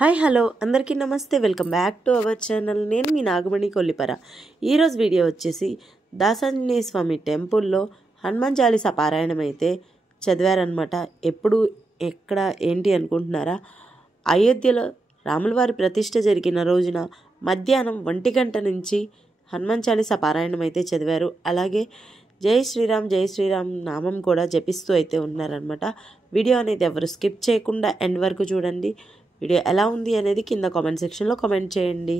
Hi hello అందరికీ నమస్తే, welcome back to our channel. నేను మీ నాగమణి కొల్లిపర. ఈరోజు వీడియో వచ్చేసి దాసాంజనేయ స్వామి టెంపుల్లో హనుమాన్ చాలీసా పారాయణం అయితే చదివారనమాట. ఎప్పుడు ఎక్కడ ఏంటి అనుకుంటున్నారా? అయోధ్యలో రాములవారి ప్రతిష్ఠ జరిగిన రోజున మధ్యాహ్నం 1 గంట నుంచి హనుమాన్ చాలీసా పారాయణం అయితే చదివారు. అలాగే జై శ్రీరామ్ నామం కూడా జపిస్తూ అయితే ఉన్నారనమాట. వీడియో అనేది ఎవరు స్కిప్ చేయకుండా ఎండ్ వరకు చూడండి. వీడియో ఎలా ఉంది అనేది కింద కామెంట్ సెక్షన్లో కామెంట్ చేయండి.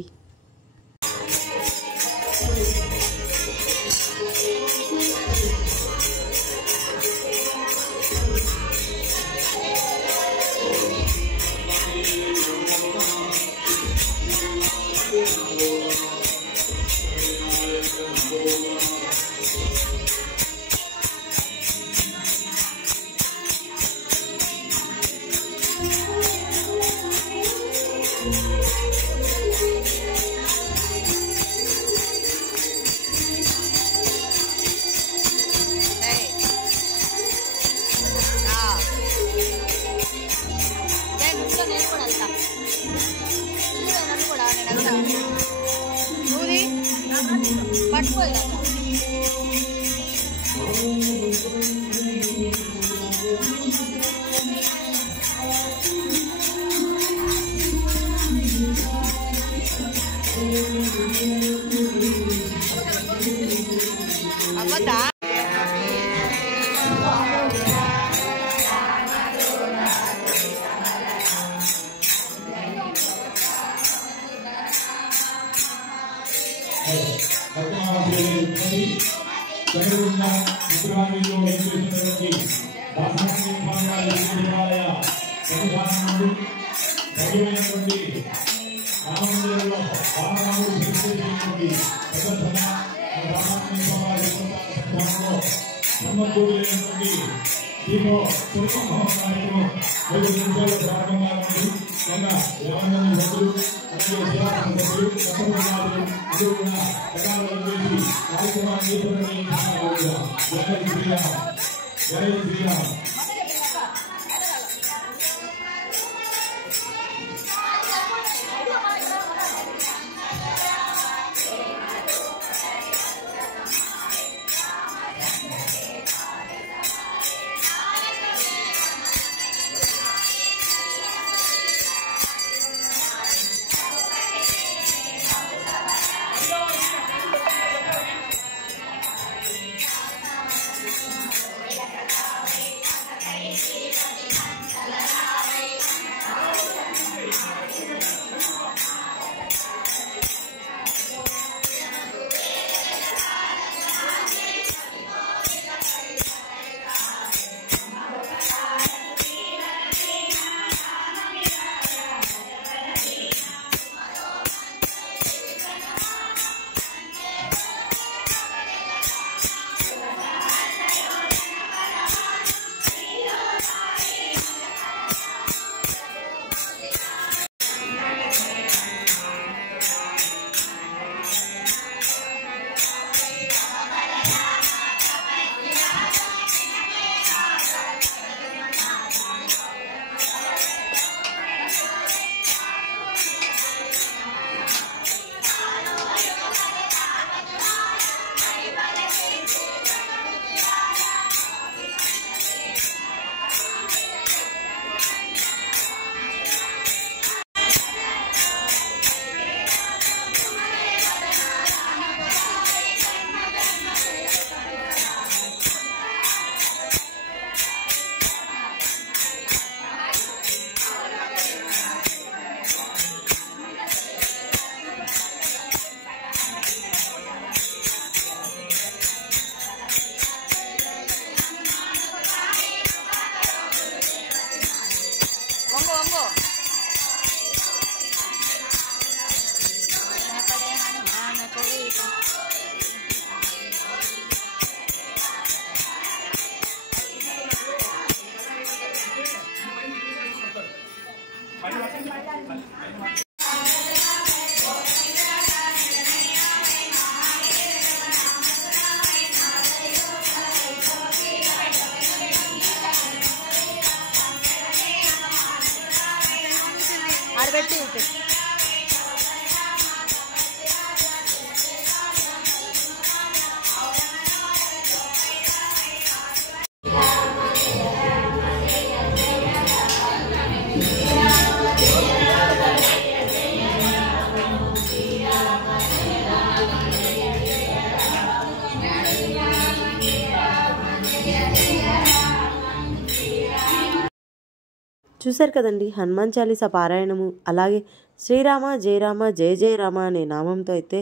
చూశారు కదండి హనుమాన్ చాలీసా పారాయణము, అలాగే శ్రీరామ జయరామ జయ జయ రామ అనే నామంతో అయితే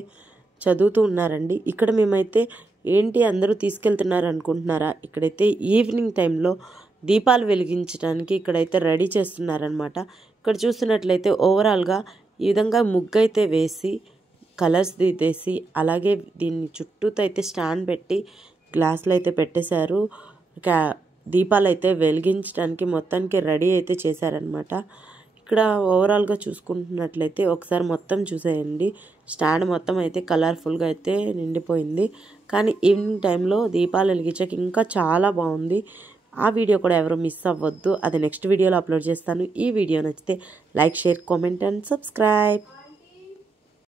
చదువుతూ ఉన్నారండి. ఇక్కడ మేమైతే ఏంటి అందరూ తీసుకెళ్తున్నారు అనుకుంటున్నారా, ఇక్కడైతే ఈవినింగ్ టైంలో దీపాలు వెలిగించడానికి ఇక్కడైతే రెడీ చేస్తున్నారనమాట. ఇక్కడ చూస్తున్నట్లయితే ఓవరాల్గా ఈ విధంగా ముగ్గు అయితే వేసి కలర్స్ దిద్దేసి, అలాగే దీన్ని చుట్టూతో అయితే స్టాండ్ పెట్టి గ్లాసులు అయితే పెట్టేశారు. దీపాలు అయితే వెలిగించడానికి మొత్తానికి రెడీ అయితే చేశారనమాట. ఇక్కడ ఓవరాల్గా చూసుకుంటున్నట్లయితే ఒకసారి మొత్తం చూసేయండి, స్టాండ్ మొత్తం అయితే కలర్ఫుల్గా అయితే నిండిపోయింది. కానీ ఈవినింగ్ టైంలో దీపాలు వెలిగించాక ఇంకా చాలా బాగుంది. ఆ వీడియో కూడా ఎవరు మిస్ అవ్వద్దు, అది నెక్స్ట్ వీడియోలో అప్లోడ్ చేస్తాను. ఈ వీడియో నచ్చితే like, share, comment and subscribe.